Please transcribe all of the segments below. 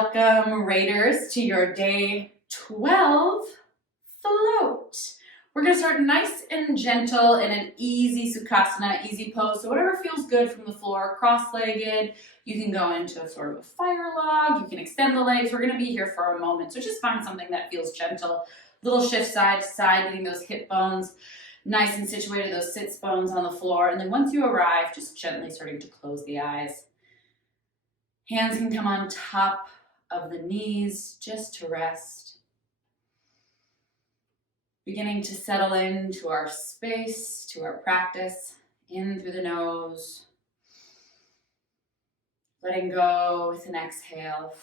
Welcome, Raiders, to your day 12 float. We're going to start nice and gentle in an easy Sukhasana, easy pose. So whatever feels good from the floor, cross-legged. You can go into a sort of a fire log. You can extend the legs. We're going to be here for a moment. So just find something that feels gentle. Little shift side to side, getting those hip bones nice and situated, those sits bones on the floor. And then once you arrive, just gently starting to close the eyes. Hands can come on top of the knees just to rest. Beginning to settle into our space, to our practice, in through the nose. Letting go with an exhale.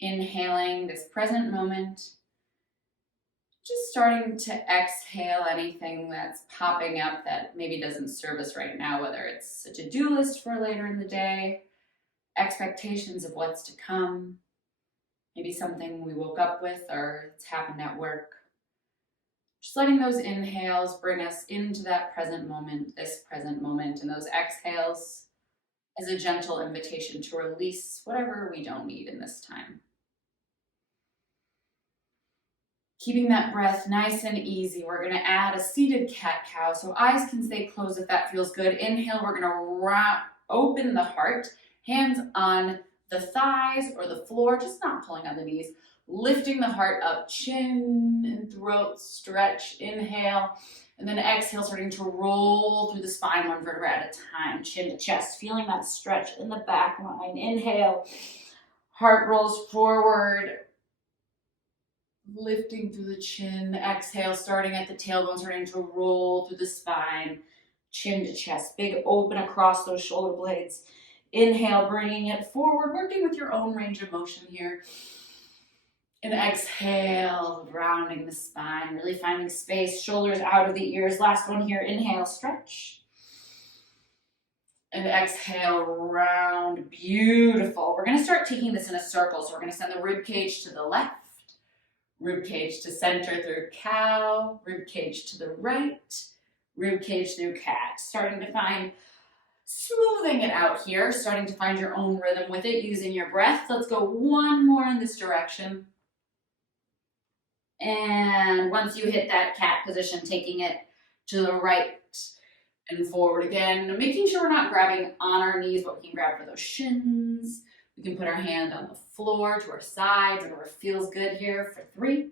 Inhaling this present moment. Just starting to exhale anything that's popping up that maybe doesn't serve us right now, whether it's a to-do list for later in the day, expectations of what's to come, maybe something we woke up with or it's happened at work. Just letting those inhales bring us into that present moment, this present moment, and those exhales as a gentle invitation to release whatever we don't need in this time. Keeping that breath nice and easy, we're going to add a seated cat-cow. So eyes can stay closed if that feels good. Inhale, we're going to open the heart, hands on the thighs or the floor, just not pulling on the knees. Lifting the heart up, chin and throat stretch. Inhale, and then exhale, starting to roll through the spine one vertebra at a time, chin to chest, feeling that stretch in the back line. Inhale, heart rolls forward. Lifting through the chin, exhale, starting at the tailbone, starting to roll through the spine, chin to chest, big open across those shoulder blades. Inhale, bringing it forward, working with your own range of motion here. And exhale, rounding the spine, really finding space, shoulders out of the ears. Last one here, inhale, stretch. And exhale, round, beautiful. We're gonna start taking this in a circle. So we're gonna send the rib cage to the left, rib cage to center through cow, rib cage to the right, rib cage through cat. Starting to find, smoothing it out here, starting to find your own rhythm with it using your breath. Let's go one more in this direction. And once you hit that cat position, taking it to the right and forward again, making sure we're not grabbing on our knees, but we can grab for those shins. We can put our hand on the floor to our sides, whatever feels good here for 3,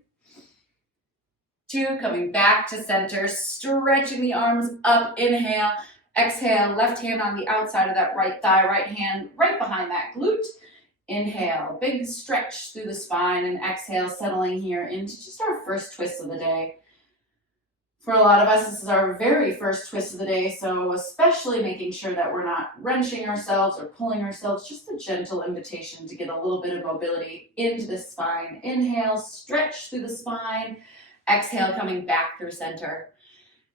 2, coming back to center, stretching the arms up, inhale, exhale, left hand on the outside of that right thigh, right hand right behind that glute. Inhale, big stretch through the spine, and exhale, settling here into just our first twist of the day. For a lot of us, this is our very first twist of the day, so especially making sure that we're not wrenching ourselves or pulling ourselves, just a gentle invitation to get a little bit of mobility into the spine. Inhale, stretch through the spine. Exhale, coming back through center.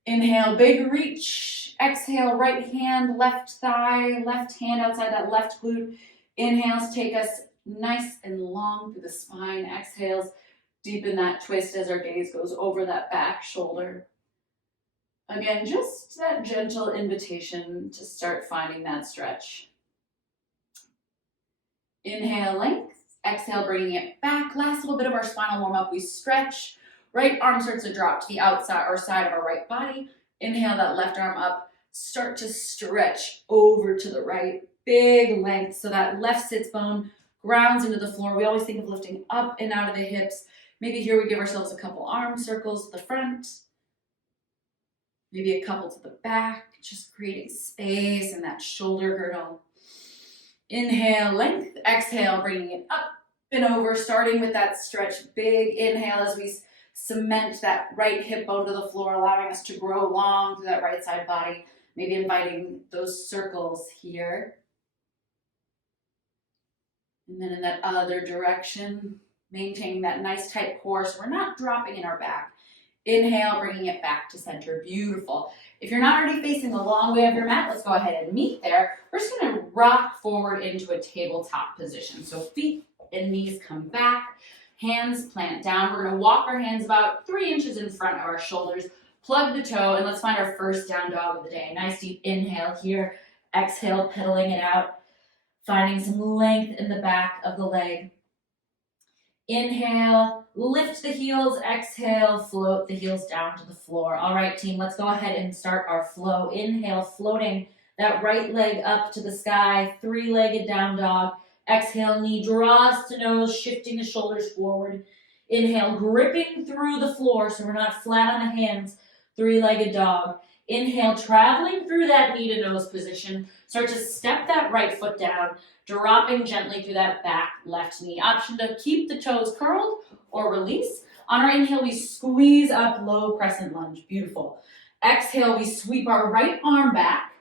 Inhale, big reach. Exhale, right hand, left thigh, left hand outside that left glute. Inhales take us nice and long through the spine. Exhales, deepen that twist as our gaze goes over that back shoulder. Again, just that gentle invitation to start finding that stretch. Inhale, length. Exhale, bringing it back. Last little bit of our spinal warm-up. We stretch. Right arm starts to drop to the outside or side of our right body. Inhale, that left arm up. Start to stretch over to the right. Big length, so that left sits bone grounds into the floor. We always think of lifting up and out of the hips. Maybe here we give ourselves a couple arm circles to the front. Maybe a couple to the back, just creating space in that shoulder girdle. Inhale, length. Exhale, bringing it up and over, starting with that stretch. Big inhale as we cement that right hip bone to the floor, allowing us to grow long through that right side body. Maybe inviting those circles here. And then in that other direction, maintaining that nice tight core so we're not dropping in our back. Inhale, bringing it back to center. Beautiful. If you're not already facing the long way of your mat, let's go ahead and meet there. We're just going to rock forward into a tabletop position. So feet and knees come back, hands plant down. We're going to walk our hands about 3 inches in front of our shoulders, plug the toe, and let's find our first down dog of the day. Nice deep inhale here. Exhale, pedaling it out. finding some length in the back of the leg. Inhale, lift the heels, exhale, float the heels down to the floor. All right, team, let's go ahead and start our flow. Inhale, floating that right leg up to the sky, three-legged down dog. Exhale, knee draws to nose, shifting the shoulders forward. Inhale, gripping through the floor so we're not flat on the hands, three-legged dog. Inhale, traveling through that knee to nose position. Start to step that right foot down, dropping gently through that back left knee. Option to keep the toes curled or release. On our inhale, we squeeze up, low crescent lunge. Beautiful. Exhale, we sweep our right arm back.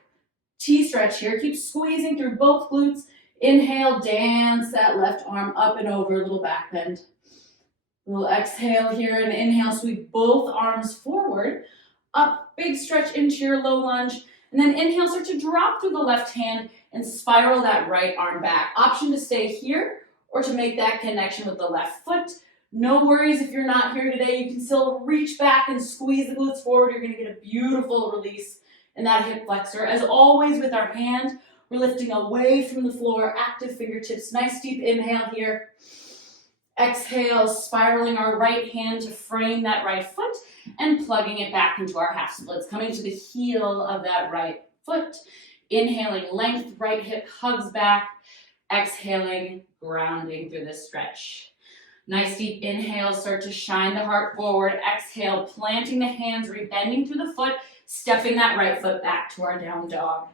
T-stretch here. Keep squeezing through both glutes. Inhale, dance that left arm up and over, little back bend. Little exhale here and inhale, sweep both arms forward. Up, big stretch into your low lunge. And then inhale, start to drop through the left hand and spiral that right arm back. Option to stay here or to make that connection with the left foot. No worries if you're not here today. You can still reach back and squeeze the glutes forward. You're going to get a beautiful release in that hip flexor. As always with our hand, we're lifting away from the floor, active fingertips. Nice deep inhale here. Exhale, spiraling our right hand to frame that right foot and plugging it back into our half splits, coming to the heel of that right foot. Inhaling, length, right hip hugs back. Exhaling, grounding through this stretch. Nice deep inhale, start to shine the heart forward. Exhale, planting the hands, rebending through the foot, stepping that right foot back to our down dog.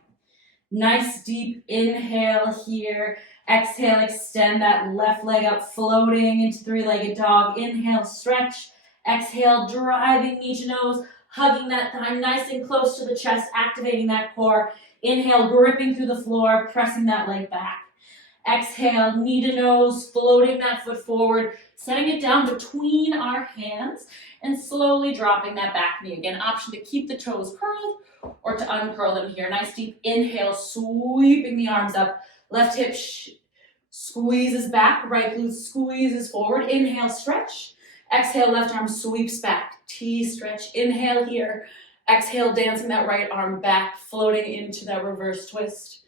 Nice deep inhale here. Exhale, extend that left leg up, floating into three-legged dog. Inhale, stretch. Exhale, driving knee to nose, hugging that thigh nice and close to the chest, activating that core. Inhale, gripping through the floor, pressing that leg back. Exhale, knee to nose, floating that foot forward, setting it down between our hands, and slowly dropping that back knee. Again, option to keep the toes curled or to uncurl them here. Nice deep inhale, sweeping the arms up. Left hip squeezes back, right glute squeezes forward. Inhale, stretch. Exhale, left arm sweeps back. T-stretch. Inhale here. Exhale, dancing that right arm back, floating into that reverse twist.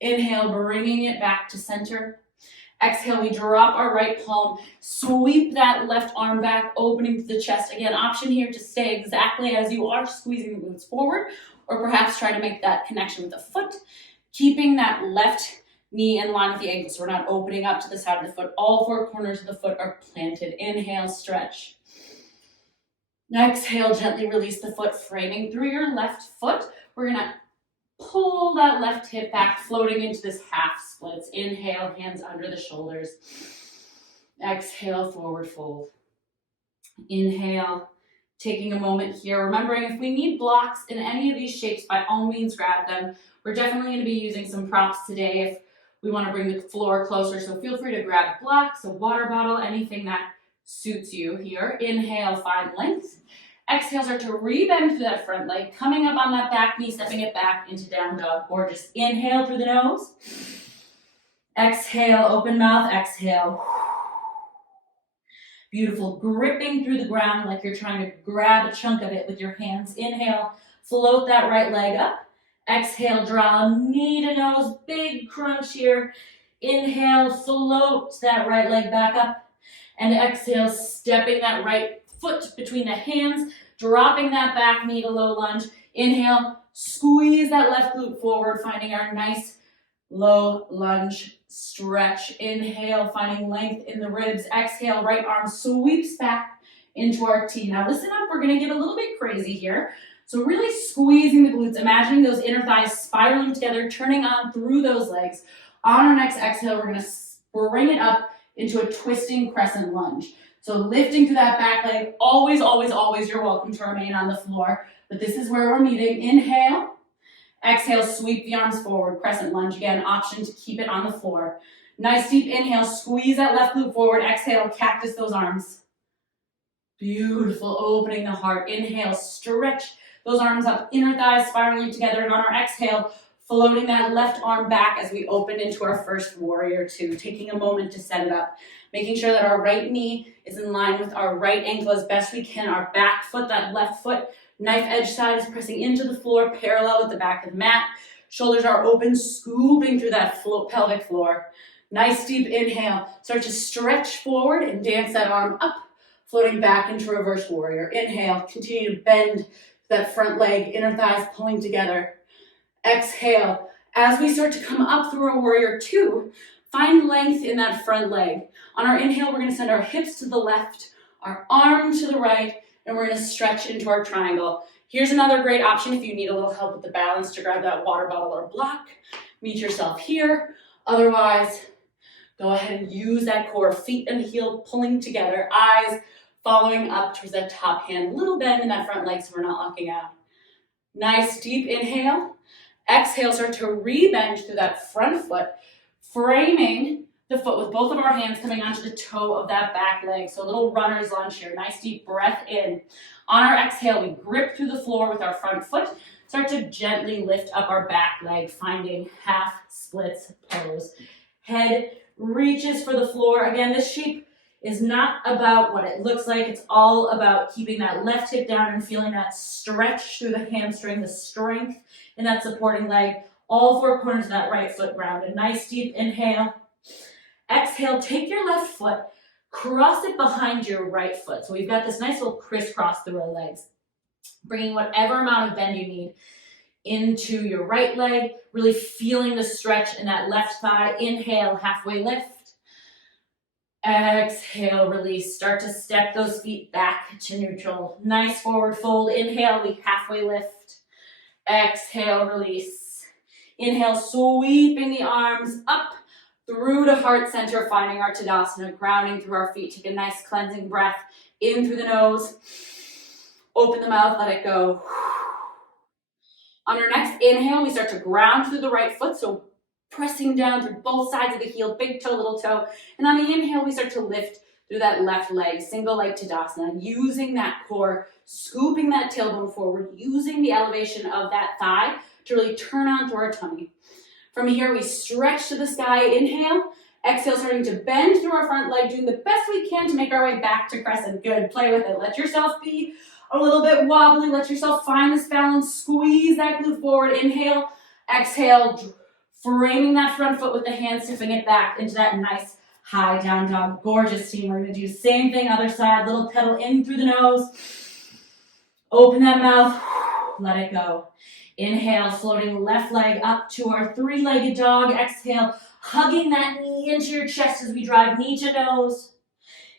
Inhale, bringing it back to center. Exhale, we drop our right palm, sweep that left arm back, opening to the chest. Again, option here to stay exactly as you are, squeezing the glutes forward, or perhaps try to make that connection with the foot, keeping that left knee in line with the ankle, so we're not opening up to the side of the foot. All four corners of the foot are planted. Inhale, stretch. Exhale, gently release the foot, framing through your left foot. We're gonna pull that left hip back, floating into this half splits. Inhale, hands under the shoulders. Exhale, forward fold. Inhale, taking a moment here, remembering if we need blocks in any of these shapes, by all means grab them. We're definitely going to be using some props today if we want to bring the floor closer, so feel free to grab blocks, a water bottle, anything that suits you here. Inhale, find length. Exhale, start to rebend through that front leg, coming up on that back knee, stepping it back into down dog. Gorgeous. Inhale through the nose. Exhale, open mouth, exhale. Beautiful. Gripping through the ground like you're trying to grab a chunk of it with your hands. Inhale, float that right leg up. Exhale, draw knee to nose, big crunch here. Inhale, float that right leg back up. And exhale, stepping that right foot between the hands, dropping that back knee to low lunge. Inhale, squeeze that left glute forward, finding our nice low lunge stretch. Inhale, finding length in the ribs. Exhale, right arm sweeps back into our T. Now listen up, we're gonna get a little bit crazy here. So really squeezing the glutes, imagining those inner thighs spiraling together, turning on through those legs. On our next exhale, we're gonna bring it up into a twisting crescent lunge. So lifting through that back leg, always, always, always, you're welcome to remain on the floor, but this is where we're meeting. Inhale, exhale, sweep the arms forward, crescent lunge. Again, option to keep it on the floor. Nice deep inhale, squeeze that left glute forward. Exhale, cactus those arms. Beautiful, opening the heart. Inhale, stretch those arms up, inner thighs spiraling together, and on our exhale, floating that left arm back as we open into our first warrior two, taking a moment to set it up, making sure that our right knee is in line with our right ankle as best we can, our back foot, that left foot, knife edge side is pressing into the floor, parallel with the back of the mat, Shoulders are open, scooping through that pelvic floor. Nice deep inhale. Start to stretch forward and dance that arm up, floating back into reverse warrior. Inhale, continue to bend that front leg, inner thighs pulling together. Exhale. As we start to come up through our warrior two, find length in that front leg. On our inhale, we're going to send our hips to the left, our arm to the right, and we're going to stretch into our triangle. Here's another great option if you need a little help with the balance to grab that water bottle or block. Meet yourself here. Otherwise, go ahead and use that core, feet and heel pulling together, eyes following up towards that top hand. Little bend in that front leg so we're not locking out. Nice deep inhale. Exhale, start to re-bend through that front foot, framing the foot with both of our hands coming onto the toe of that back leg. So a little runner's lunge here. Nice deep breath in. On our exhale, we grip through the floor with our front foot. Start to gently lift up our back leg, finding half splits pose. Head reaches for the floor. Again, this shape is not about what it looks like. It's all about keeping that left hip down and feeling that stretch through the hamstring, the strength in that supporting leg. All four corners of that right foot grounded. Nice deep inhale. Exhale, take your left foot, cross it behind your right foot. So we've got this nice little crisscross through our legs. Bringing whatever amount of bend you need into your right leg, really feeling the stretch in that left thigh. Inhale, halfway lift. Exhale, release. Start to step those feet back to neutral. Nice forward fold. Inhale, we halfway lift. Exhale, release. Inhale, sweeping the arms up through to heart center, finding our Tadasana, grounding through our feet. Take a nice cleansing breath in through the nose. Open the mouth, let it go. On our next inhale, we start to ground through the right foot, so pressing down through both sides of the heel, big toe, little toe. And on the inhale, we start to lift through that left leg, single leg Tadasana, using that core, scooping that tailbone forward, using the elevation of that thigh to really turn on through our tummy. From here, we stretch to the sky, inhale. Exhale, starting to bend through our front leg, doing the best we can to make our way back to crescent. Good, play with it. Let yourself be a little bit wobbly. Let yourself find this balance. Squeeze that glute forward. Inhale, exhale, framing that front foot with the hands, tipping it back into that nice high down dog. Gorgeous, team. We're going to do the same thing, other side. Little pedal in through the nose. Open that mouth. Let it go. Inhale, floating left leg up to our three-legged dog. Exhale, hugging that knee into your chest as we drive knee to nose.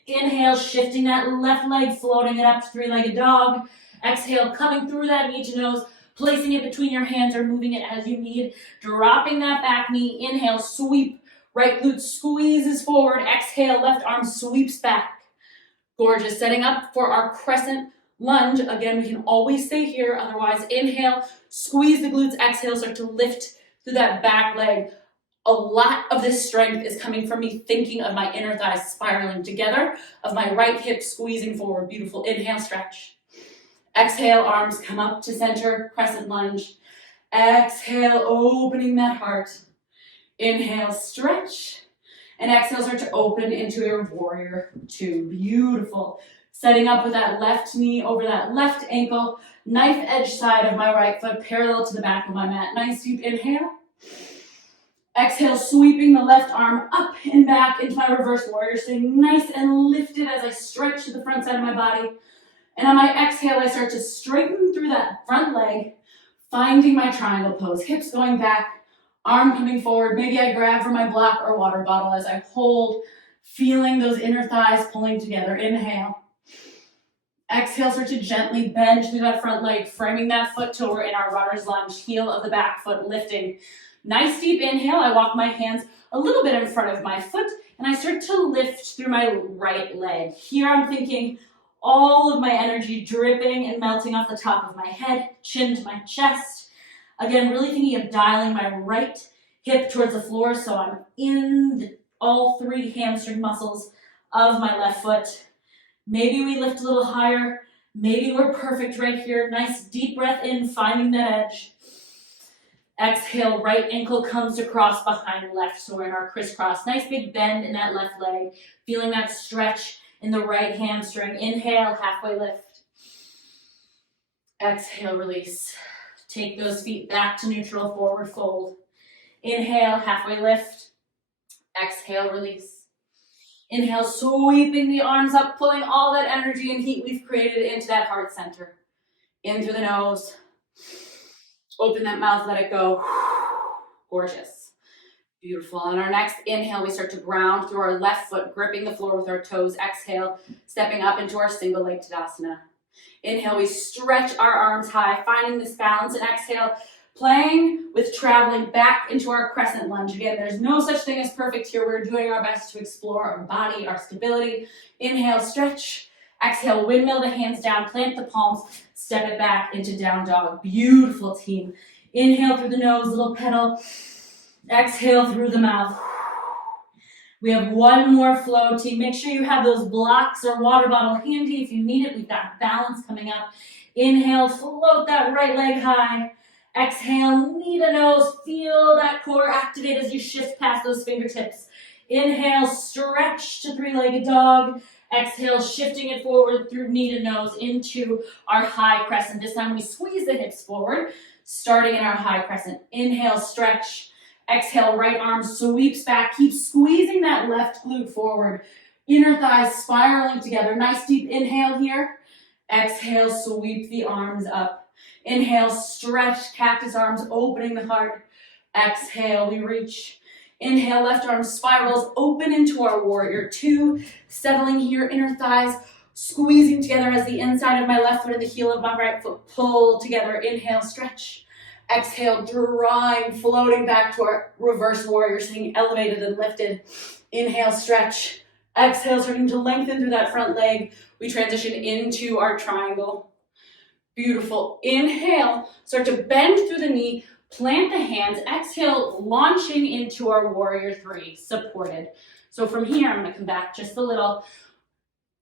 Inhale, shifting that left leg, floating it up to three-legged dog. Exhale, coming through that knee to nose, placing it between your hands or moving it as you need. Dropping that back knee. Inhale, sweep. Right glute squeezes forward. Exhale, left arm sweeps back. Gorgeous. Setting up for our crescent lunge. Again, we can always stay here. Otherwise, inhale, squeeze the glutes. Exhale, start to lift through that back leg. A lot of this strength is coming from me thinking of my inner thighs spiraling together, of my right hip squeezing forward. Beautiful. Inhale, stretch. Exhale, arms come up to center, crescent lunge. Exhale, opening that heart. Inhale, stretch. And exhale, start to open into your warrior two. Beautiful. Setting up with that left knee over that left ankle. Knife edge side of my right foot parallel to the back of my mat. Nice deep inhale. Exhale, sweeping the left arm up and back into my reverse warrior, staying nice and lifted as I stretch to the front side of my body. And on my exhale, I start to straighten through that front leg, finding my triangle pose. Hips going back, arm coming forward. Maybe I grab for my block or water bottle as I hold, feeling those inner thighs pulling together. Inhale. Exhale, start to gently bend through that front leg, framing that foot till we're in our runner's lunge, heel of the back foot lifting. Nice deep inhale. I walk my hands a little bit in front of my foot, and I start to lift through my right leg. Here I'm thinking all of my energy dripping and melting off the top of my head, chin to my chest. Again, really thinking of dialing my right hip towards the floor so I'm in all three hamstring muscles of my left foot. Maybe we lift a little higher. Maybe we're perfect right here. Nice deep breath in, finding that edge. Exhale, right ankle comes to cross behind left, so we're in our crisscross. Nice big bend in that left leg, feeling that stretch in the right hamstring. Inhale, halfway lift. Exhale, release. Take those feet back to neutral, forward fold. Inhale, halfway lift. Exhale, release. Inhale, sweeping the arms up, pulling all that energy and heat we've created into that heart center. In through the nose. Open that mouth, let it go. Gorgeous. Beautiful. On our next inhale, we start to ground through our left foot, gripping the floor with our toes. Exhale, stepping up into our single leg Tadasana. Inhale, we stretch our arms high, finding this balance. And exhale, playing with traveling back into our crescent lunge. Again, there's no such thing as perfect here. We're doing our best to explore our body, our stability. Inhale, stretch. Exhale, windmill the hands down, plant the palms, step it back into down dog. Beautiful, team. Inhale through the nose, little pedal. Exhale through the mouth. We have one more flow, team. Make sure you have those blocks or water bottle handy if you need it. We've got balance coming up. Inhale, float that right leg high. Exhale, knee to nose. Feel that core activate as you shift past those fingertips. Inhale, stretch to three-legged dog. Exhale, shifting it forward through knee to nose into our high crescent. This time we squeeze the hips forward, starting in our high crescent. Inhale, stretch. Exhale, right arm sweeps back. Keep squeezing that left glute forward. Inner thighs spiraling together. Nice deep inhale here. Exhale, sweep the arms up. Inhale, stretch, cactus arms, opening the heart. Exhale, we reach. Inhale, left arm spirals, open into our warrior two. Settling here, inner thighs squeezing together as the inside of my left foot and the heel of my right foot pull together. Inhale, stretch. Exhale, drawing, floating back to our reverse warrior, staying elevated and lifted. Inhale, stretch. Exhale, starting to lengthen through that front leg. We transition into our triangle. Beautiful. Inhale, start to bend through the knee, plant the hands. Exhale, launching into our warrior three, supported. So from here, I'm going to come back just a little.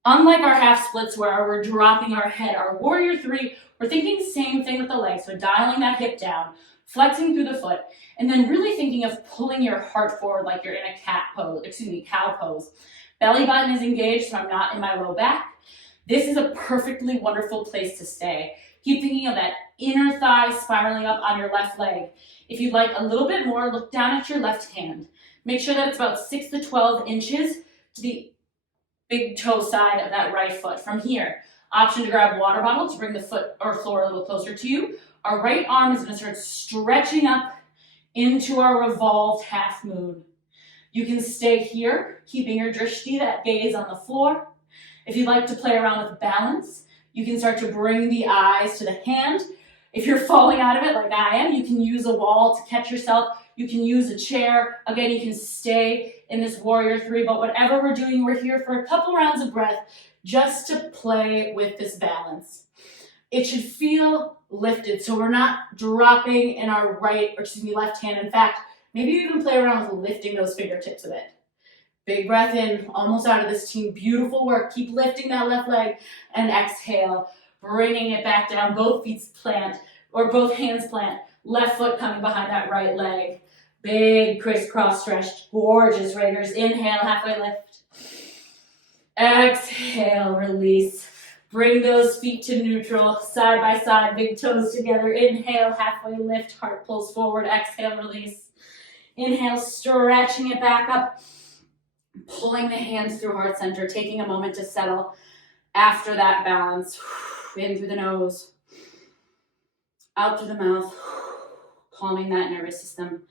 Unlike our half splits where we're dropping our head, our warrior three, we're thinking same thing with the legs. So dialing that hip down, flexing through the foot, and then really thinking of pulling your heart forward like you're in a cow pose. Belly button is engaged, so I'm not in my low back. This is a perfectly wonderful place to stay. Keep thinking of that inner thigh spiraling up on your left leg. If you'd like a little bit more, look down at your left hand. Make sure that it's about 6 to 12 inches to the big toe side of that right foot. From here, option to grab water bottle to bring the foot or floor a little closer to you. Our right arm is going to start stretching up into our revolved half moon. You can stay here, keeping your drishti, that gaze on the floor. If you'd like to play around with balance, you can start to bring the eyes to the hand. If you're falling out of it like I am, you can use a wall to catch yourself. You can use a chair. Again, you can stay in this warrior three, but whatever we're doing, we're here for a couple rounds of breath just to play with this balance. It should feel lifted, so we're not dropping in our left hand. In fact, maybe you even play around with lifting those fingertips a bit. Big breath in, almost out of this, team. Beautiful work. Keep lifting that left leg and exhale, bringing it back down. Both feet plant, or both hands plant. Left foot coming behind that right leg. Big crisscross stretch. Gorgeous, Raiders. Inhale, halfway lift. Exhale, release. Bring those feet to neutral, side by side, big toes together. Inhale, halfway lift, heart pulls forward. Exhale, release. Inhale, stretching it back up. Pulling the hands through heart center, taking a moment to settle after that balance. In through the nose, out through the mouth, calming that nervous system.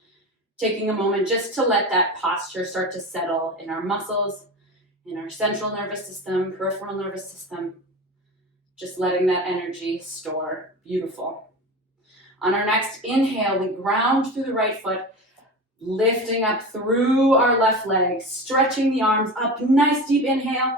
Taking a moment just to let that posture start to settle in our muscles, in our central nervous system, peripheral nervous system. Just letting that energy store. Beautiful. On our next inhale, we ground through the right foot, lifting up through our left leg, stretching the arms up. Nice deep inhale.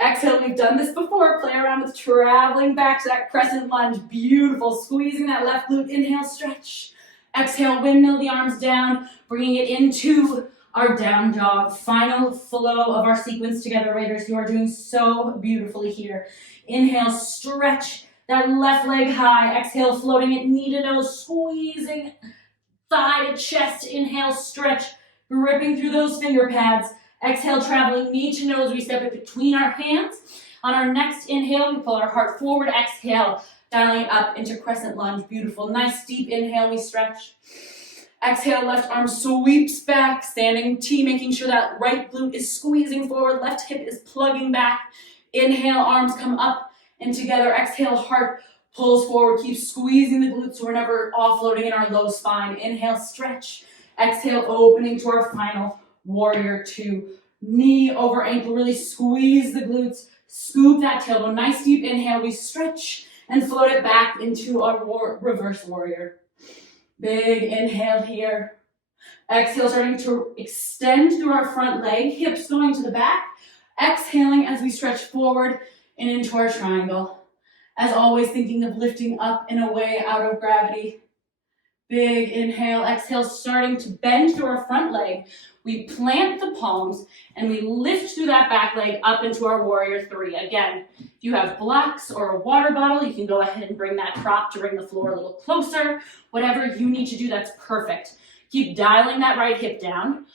Exhale, we've done this before. Play around with traveling back to that crescent lunge. Beautiful. Squeezing that left glute. Inhale, stretch. Exhale, windmill the arms down, bringing it into our down dog. Final flow of our sequence together, Raiders. You are doing so beautifully here. Inhale, stretch that left leg high. Exhale, floating it knee to nose, squeezing thigh to chest. Inhale, stretch, gripping through those finger pads. Exhale, traveling knee to nose. We step it between our hands. On our next inhale, we pull our heart forward. Exhale, Dialing it up into crescent lunge. Beautiful. Nice deep inhale, we stretch. Exhale, left arm sweeps back, standing T, making sure that right glute is squeezing forward, left hip is plugging back. Inhale, arms come up and together. Exhale, heart pulls forward, keep squeezing the glutes so we're never offloading in our low spine. Inhale, stretch. Exhale, opening to our final warrior two. Knee over ankle, really squeeze the glutes, scoop that tailbone. Nice deep inhale, we stretch and float it back into our reverse warrior. Big inhale here. Exhale, starting to extend through our front leg, hips going to the back. Exhaling as we stretch forward and into our triangle. As always, thinking of lifting up and away out of gravity. Big inhale, exhale, starting to bend through our front leg. We plant the palms and we lift through that back leg up into our warrior three. Again, if you have blocks or a water bottle, you can go ahead and bring that prop to bring the floor a little closer. Whatever you need to do, that's perfect. Keep dialing that right hip down,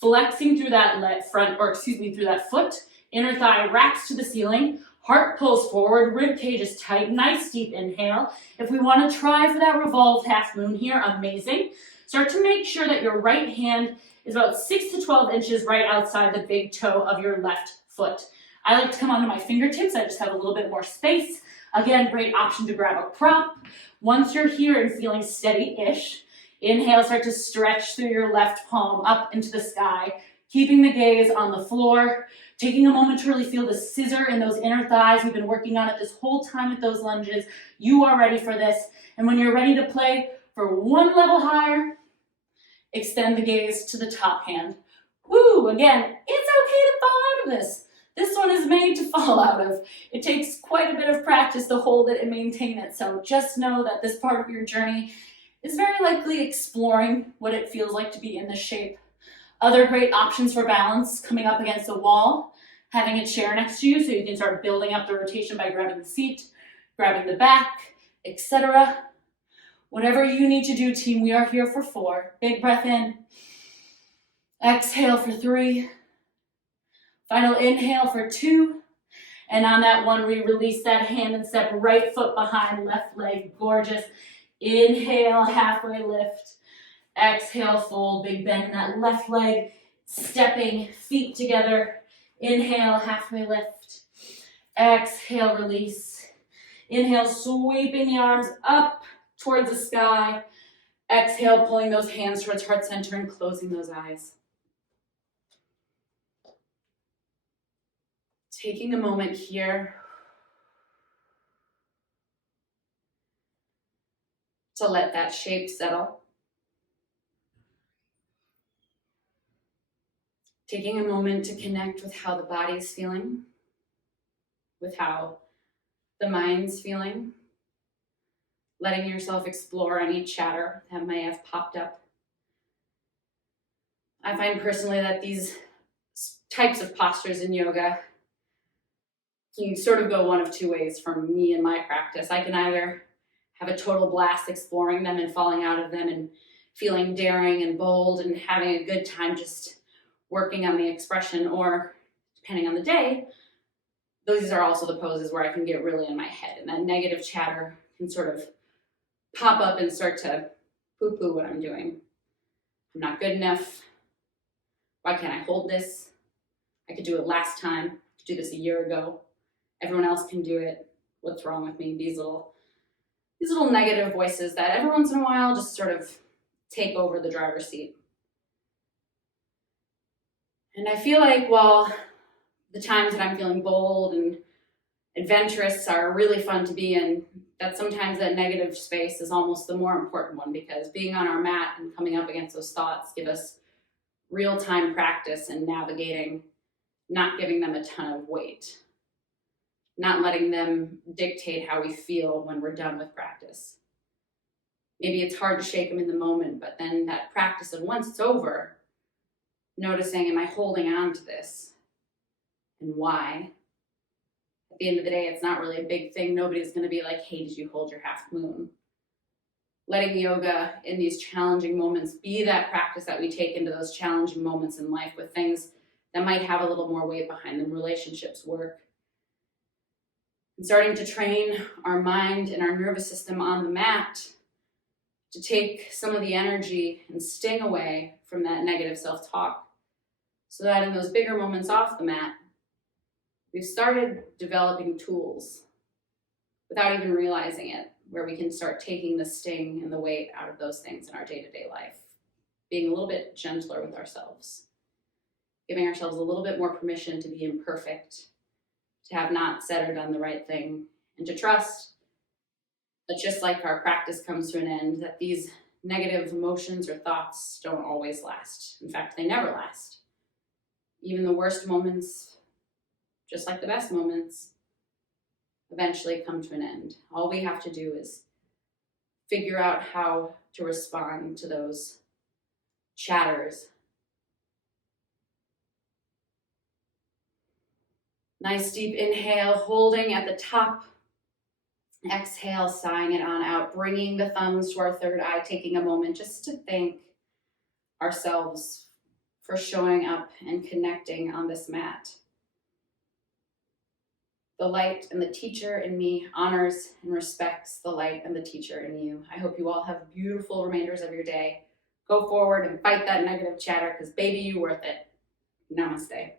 flexing through that through that foot. Inner thigh wraps to the ceiling. Heart pulls forward, rib cage is tight, nice deep inhale. If we want to try for that revolved half moon here, amazing. Start to make sure that your right hand is about 6 to 12 inches right outside the big toe of your left foot. I like to come onto my fingertips, I just have a little bit more space. Again, great option to grab a prop. Once you're here and feeling steady-ish, inhale, start to stretch through your left palm up into the sky, keeping the gaze on the floor. Taking a moment to really feel the scissor in those inner thighs. We've been working on it this whole time with those lunges. You are ready for this. And when you're ready to play for one level higher, extend the gaze to the top hand. Woo! Again, it's okay to fall out of this. This one is made to fall out of. It takes quite a bit of practice to hold it and maintain it. So just know that this part of your journey is very likely exploring what it feels like to be in this shape. Other great options for balance, coming up against a wall, having a chair next to you so you can start building up the rotation by grabbing the seat, grabbing the back, etc. Whatever you need to do, team, we are here for 4. Big breath in. Exhale for 3. Final inhale for 2. And on that one, we release that hand and step right foot behind, left leg, gorgeous. Inhale, halfway lift. Exhale, fold, big bend in that left leg, stepping feet together. Inhale, halfway lift. Exhale, release. Inhale, sweeping the arms up towards the sky. Exhale, pulling those hands towards heart center and closing those eyes. Taking a moment here to let that shape settle. Taking a moment to connect with how the body is feeling, with how the mind's feeling, letting yourself explore any chatter that may have popped up. I find personally that these types of postures in yoga can sort of go one of 2 ways from me and my practice. I can either have a total blast exploring them and falling out of them and feeling daring and bold and having a good time just working on the expression, or depending on the day, those are also the poses where I can get really in my head and that negative chatter can sort of pop up and start to poo-poo what I'm doing. I'm not good enough. Why can't I hold this? I could do it last time. I could do this a year ago. Everyone else can do it. What's wrong with me? These little negative voices that every once in a while just sort of take over the driver's seat. And I feel like while the times that I'm feeling bold and adventurous are really fun to be in, that sometimes that negative space is almost the more important one, because being on our mat and coming up against those thoughts give us real-time practice in navigating, not giving them a ton of weight, not letting them dictate how we feel when we're done with practice. Maybe it's hard to shake them in the moment, but then that practice, and once it's over, noticing, am I holding on to this? And why? At the end of the day, it's not really a big thing. Nobody's going to be like, hey, did you hold your half moon? Letting yoga in these challenging moments be that practice that we take into those challenging moments in life with things that might have a little more weight behind them, relationships, work. And starting to train our mind and our nervous system on the mat to take some of the energy and sting away from that negative self-talk, so that in those bigger moments off the mat, we've started developing tools without even realizing it, where we can start taking the sting and the weight out of those things in our day-to-day life, being a little bit gentler with ourselves, giving ourselves a little bit more permission to be imperfect, to have not said or done the right thing, and to trust that just like our practice comes to an end, that these negative emotions or thoughts don't always last. In fact, they never last. Even the worst moments, just like the best moments, eventually come to an end. All we have to do is figure out how to respond to those chatters. Nice deep inhale, holding at the top. Exhale, sighing it on out, bringing the thumbs to our third eye, taking a moment just to thank ourselves for showing up and connecting on this mat. The light and the teacher in me honors and respects the light and the teacher in you. I hope you all have beautiful remainders of your day. Go forward and fight that negative chatter, because baby, you're worth it. Namaste.